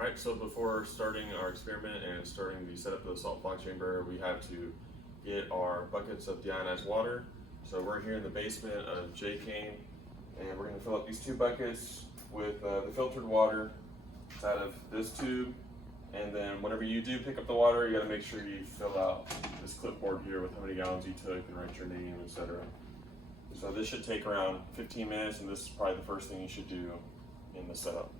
All right, so before starting our experiment and starting the setup of the salt flock chamber, we have to get our buckets of deionized water. So we're here in the basement of J Cane, and we're gonna fill up these 2 buckets with the filtered water. It's out of this tube. And then whenever you do pick up the water, you gotta make sure you fill out this clipboard here with how many gallons you took and write your name, etc. So this should take around 15 minutes, and this is probably the first thing you should do in the setup.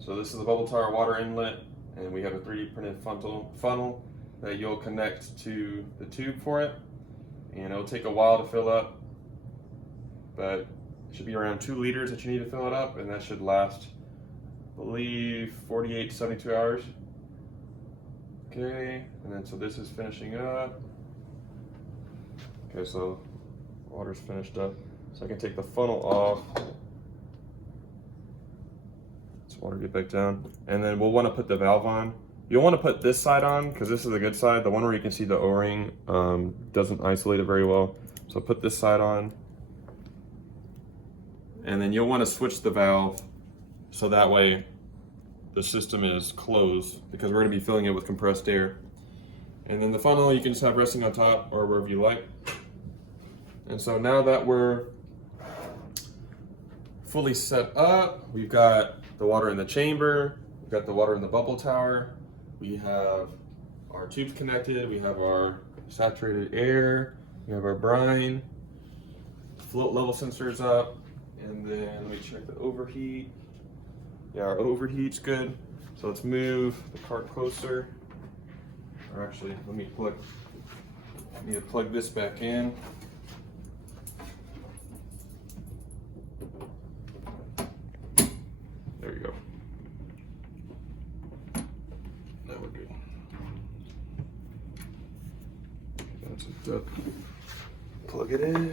So this is the bubble tower water inlet, and we have a 3D printed funnel that you'll connect to the tube for it. And it'll take a while to fill up, but it should be around 2 liters that you need to fill it up, and that should last, I believe, 48 to 72 hours. Okay, and then so this is finishing up. Okay, so water's finished up. So I can take the funnel off. Water get back down, and then we'll want to put the valve on. You'll want to put this side on because this is the good side. The one where you can see the O-ring doesn't isolate it very well. So put this side on, and then you'll want to switch the valve so that way the system is closed, because we're going to be filling it with compressed air. And then the funnel you can just have resting on top or wherever you like. And so now that we're fully set up, we've got the water in the chamber, we've got the water in the bubble tower, we have our tubes connected, we have our saturated air, we have our brine, float level sensors up, and then let me check the overheat. Yeah, our overheat's good. So let's move the cart closer. Or actually, I need to plug this back in. There you go. Now we're good. That's a duck. Plug it in.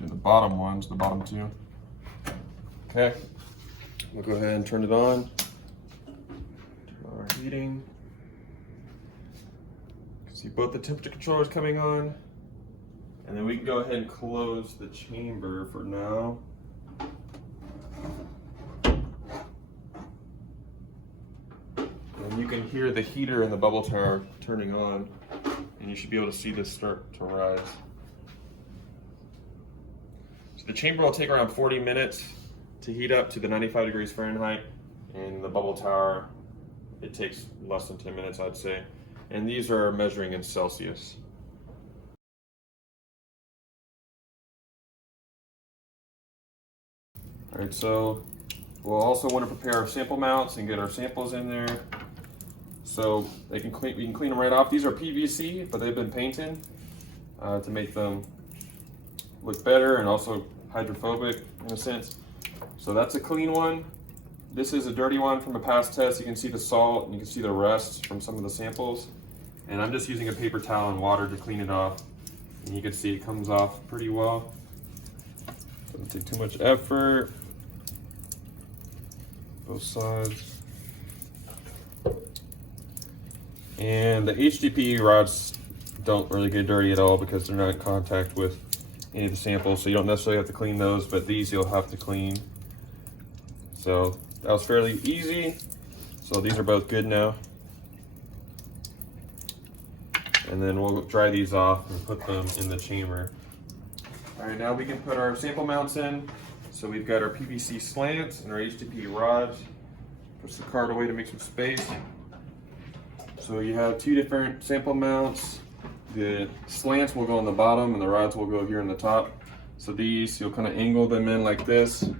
Do the bottom ones, the bottom 2. Okay. We'll go ahead and turn it on. Turn on our heating. You can see both the temperature controllers coming on. And then we can go ahead and close the chamber for now. And you can hear the heater in the bubble tower turning on, and you should be able to see this start to rise. So the chamber will take around 40 minutes to heat up to the 95 degrees Fahrenheit. In the bubble tower, it takes less than 10 minutes, I'd say. And these are measuring in Celsius. All right, so we'll also want to prepare our sample mounts and get our samples in there. So we can clean them right off. These are PVC, but they've been painted to make them look better and also hydrophobic in a sense. So that's a clean one. This is a dirty one from a past test. You can see the salt and you can see the rust from some of the samples. And I'm just using a paper towel and water to clean it off. And you can see it comes off pretty well. Doesn't take too much effort. Both sides. And the HDPE rods don't really get dirty at all because they're not in contact with any of the samples, so you don't necessarily have to clean those, but these you'll have to clean. So that was fairly easy. So these are both good now. And then we'll dry these off and put them in the chamber. All right, now we can put our sample mounts in. So we've got our PVC slants and our HDPE rods. Push the cart away to make some space. So you have two different sample mounts. The slants will go on the bottom and the rods will go here on the top. So these, you'll kind of angle them in like this, and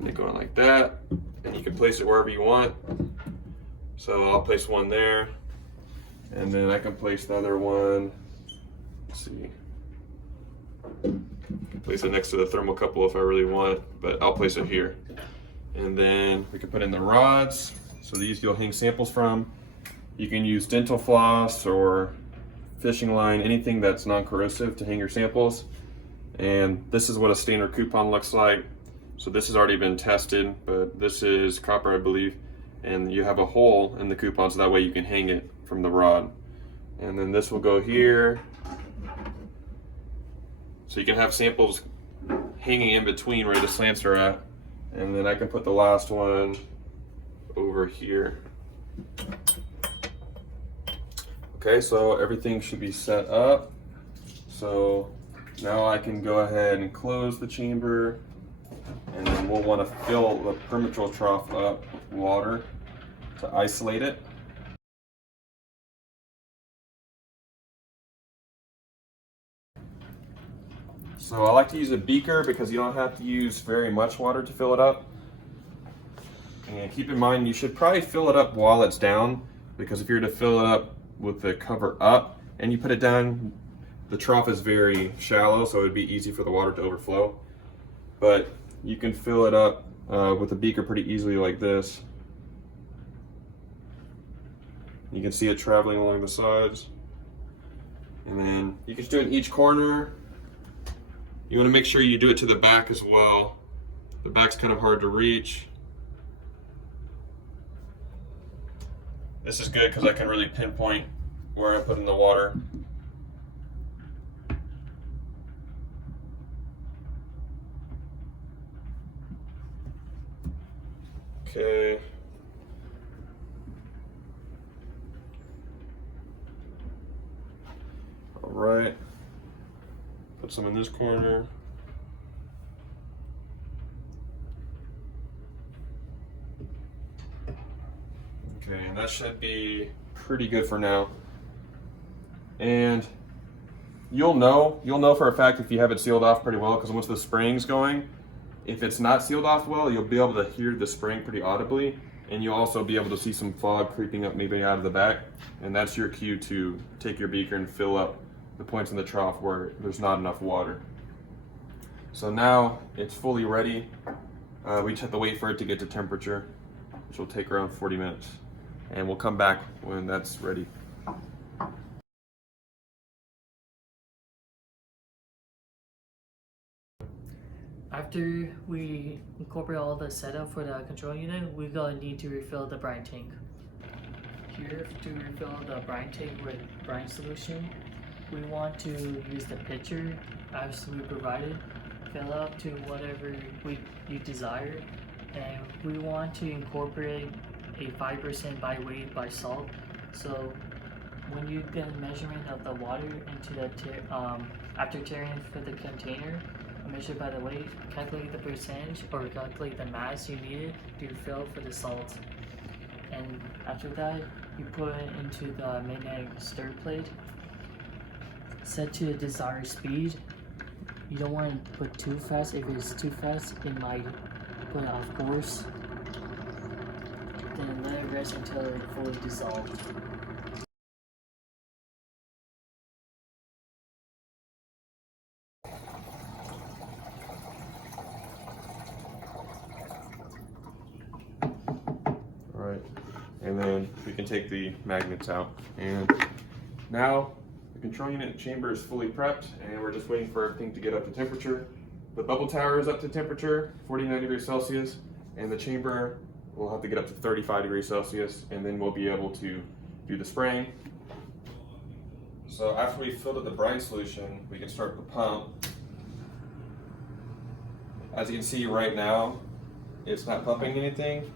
they go in like that. And you can place it wherever you want. So I'll place one there, and then I can place the other one. Let's see. I can place it next to the thermocouple if I really want, but I'll place it here. And then we can put in the rods. So these you'll hang samples from. You can use dental floss or fishing line, anything that's non-corrosive to hang your samples. And this is what a standard coupon looks like. So this has already been tested, but this is copper, I believe. And you have a hole in the coupon so that way you can hang it from the rod. And then this will go here. So you can have samples hanging in between where the slants are at. And then I can put the last one over here. Okay, so everything should be set up. So now I can go ahead and close the chamber, and then we'll want to fill the permeable trough up with water to isolate it. So I like to use a beaker because you don't have to use very much water to fill it up. And keep in mind, you should probably fill it up while it's down, because if you're to fill it up with the cover up and you put it down, the trough is very shallow, so it would be easy for the water to overflow. But you can fill it up with a beaker pretty easily like this. You can see it traveling along the sides. And then you can do it in each corner. You want to make sure you do it to the back as well. The back's kind of hard to reach. This is good because I can really pinpoint where I put in the water. Okay. All right. Put some in this corner. Okay, and that should be pretty good for now. And you'll know for a fact if you have it sealed off pretty well, because once the spraying's going, if it's not sealed off well, you'll be able to hear the spraying pretty audibly, and you'll also be able to see some fog creeping up maybe out of the back, and that's your cue to take your beaker and fill up the points in the trough where there's not enough water. So now it's fully ready. We just have to wait for it to get to temperature, which will take around 40 minutes. And we'll come back when that's ready. After we incorporate all the setup for the control unit, we're gonna need to refill the brine tank. Here, to refill the brine tank with brine solution, we want to use the pitcher as we provided, fill up to whatever you desire, and we want to incorporate a 5% by weight by salt. So when you get a measurement of the water into the after tearing for the container, measure by the weight, calculate the percentage or calculate the mass you needed to fill for the salt. And after that, you put it into the magnetic stir plate, set to the desired speed. You don't want to put too fast. If it's too fast, it might put off course. then let it rest until it fully dissolves. Alright, and then we can take the magnets out. And now the control unit chamber is fully prepped, and we're just waiting for everything to get up to temperature. The bubble tower is up to temperature, 49 degrees Celsius, and the chamber will have to get up to 35 degrees Celsius, and then we'll be able to do the spraying. So after we filled up the brine solution, we can start the pump. As you can see right now, it's not pumping anything.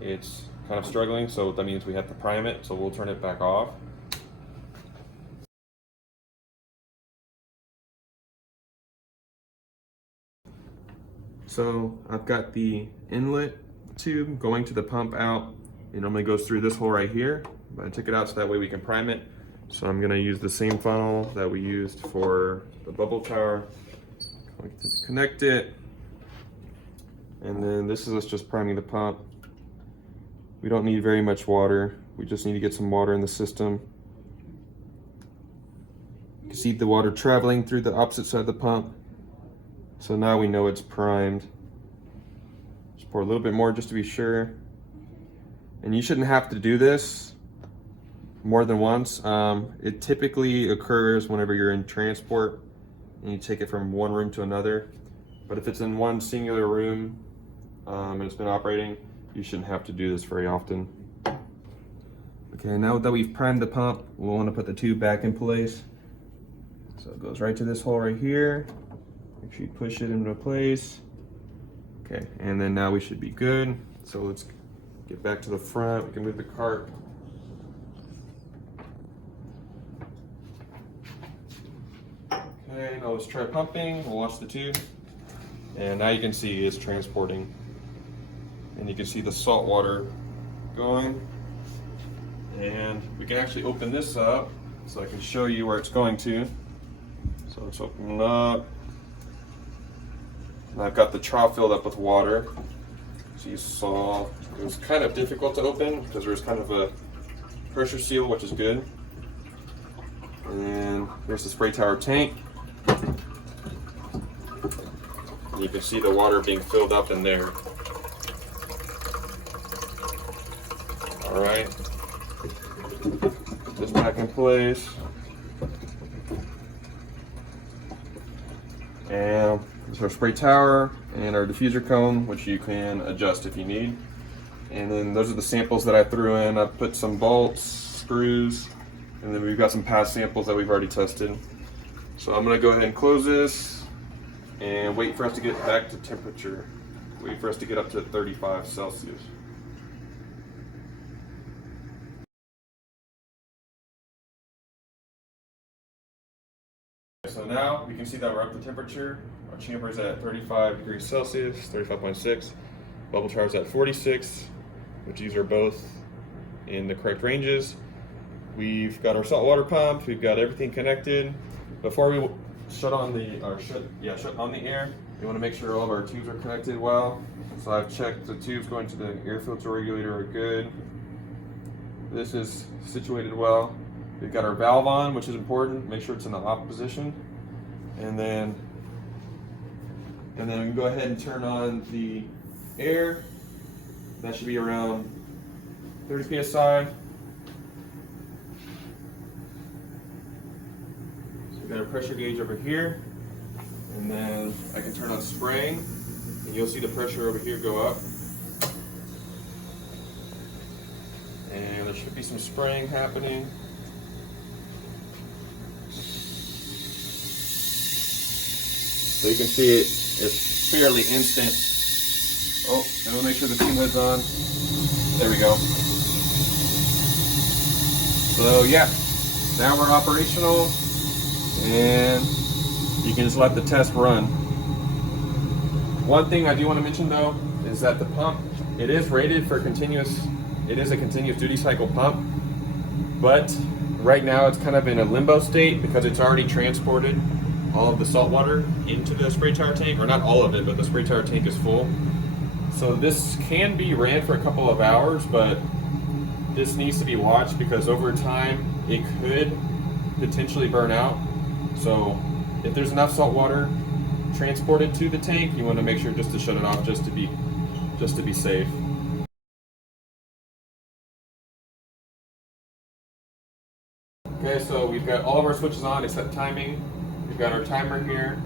It's kind of struggling, so that means we have to prime it, so we'll turn it back off. So I've got the inlet tube going to the pump out. It normally goes through this hole right here, but I took it out so that way we can prime it. So I'm gonna use the same funnel that we used for the bubble tower. Going to connect it. And then this is us just priming the pump. We don't need very much water. We just need to get some water in the system. You can see the water traveling through the opposite side of the pump. So now we know it's primed. Just pour a little bit more just to be sure. And you shouldn't have to do this more than once. It typically occurs whenever you're in transport and you take it from one room to another. But if it's in one singular room and it's been operating, you shouldn't have to do this very often. Okay, now that we've primed the pump, we'll want to put the tube back in place. So it goes right to this hole right here. Make sure you push it into place. Okay, and then now we should be good. So let's get back to the front. We can move the cart. Okay, now let's try pumping. We'll watch the tube. And now you can see it's transporting. And you can see the salt water going. And we can actually open this up so I can show you where it's going to. So let's open it up. And I've got the trough filled up with water. So you saw it was kind of difficult to open because there's kind of a pressure seal, which is good. And then here's the spray tower tank. And you can see the water being filled up in there. All right, put this back in place. And this is our spray tower and our diffuser cone, which you can adjust if you need. And then those are the samples that I threw in. I've put some bolts, screws, and then we've got some past samples that we've already tested. So I'm gonna go ahead and close this and wait for us to get back to temperature. Wait for us to get up to 35 Celsius. So now we can see that we're up to temperature. Our chamber is at 35 degrees Celsius, 35.6. Bubble tower is at 46, which these are both in the correct ranges. We've got our saltwater pump. We've got everything connected. Before we shut on the air, we want to make sure all of our tubes are connected well. So I've checked the tubes going to the air filter regulator are good. This is situated well. We've got our valve on, which is important. Make sure it's in the off position. And then we can go ahead and turn on the air. That should be around 30 psi. So we've got our pressure gauge over here. And then I can turn on spraying, and you'll see the pressure over here go up. And there should be some spraying happening. So you can see it's fairly instant. Oh, and we'll make sure the fume hood's on. There we go. So yeah, now we're operational, and you can just let the test run. One thing I do want to mention though is that the pump, it is rated for continuous, it is a continuous duty cycle pump, but right now it's kind of in a limbo state because it's already transported all of the salt water into the spray tower tank, or not all of it, but the spray tower tank is full. So this can be ran for a couple of hours, but this needs to be watched because over time it could potentially burn out. So if there's enough salt water transported to the tank, you want to make sure just to shut it off just to be safe. Okay, so we've got all of our switches on except timing. We've got our timer here.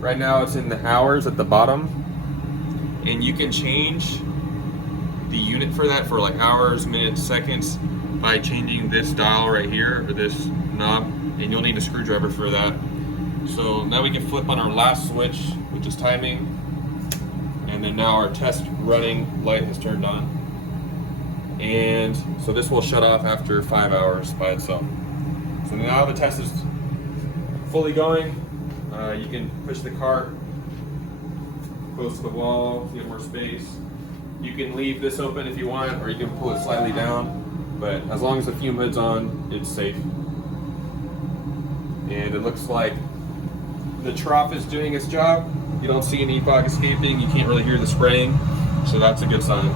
Right now it's in the hours at the bottom. And you can change the unit for that for like hours, minutes, seconds by changing this dial right here or this knob, and you'll need a screwdriver for that. So now we can flip on our last switch, which is timing, and then now our test running light has turned on. And so this will shut off after 5 hours by itself. So now the test is fully going. You can push the cart close to the wall to get more space. You can leave this open if you want, or you can pull it slightly down, but as long as the fume hood's on, it's safe. And it looks like the trough is doing its job. You don't see any fog escaping, you can't really hear the spraying, so that's a good sign.